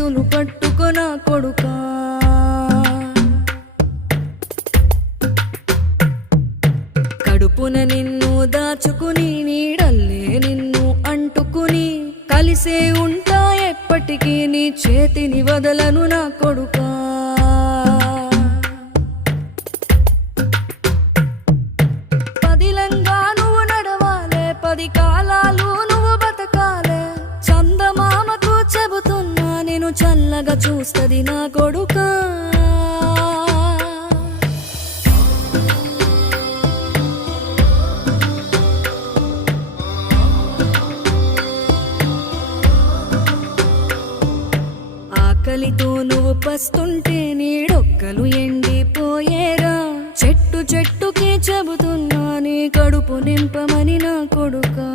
చేతులు పట్టుకొన కొడుకా. కడుపున నిన్ను దాచుకుని నీడల్లే నిన్ను అంటుకుని కలిసే ఉంటా ఎప్పటికీ నీ చేతిని వదలను నా కొడుకా. పదిలంగా నువ్వు నడవాలే, 10 కాలాలు నువ్వు బతకాలే. చందమామకు చెబుతున్నా నేను చల్లగా చూస్తది నా కొడుకా. ఆకలితో నువ్వు పస్తుంటే నీడొక్కలు ఎండిపోయేరా. చెట్టుకి చెబుతున్నా నీ కడుపు నింపమని నా కొడుకా.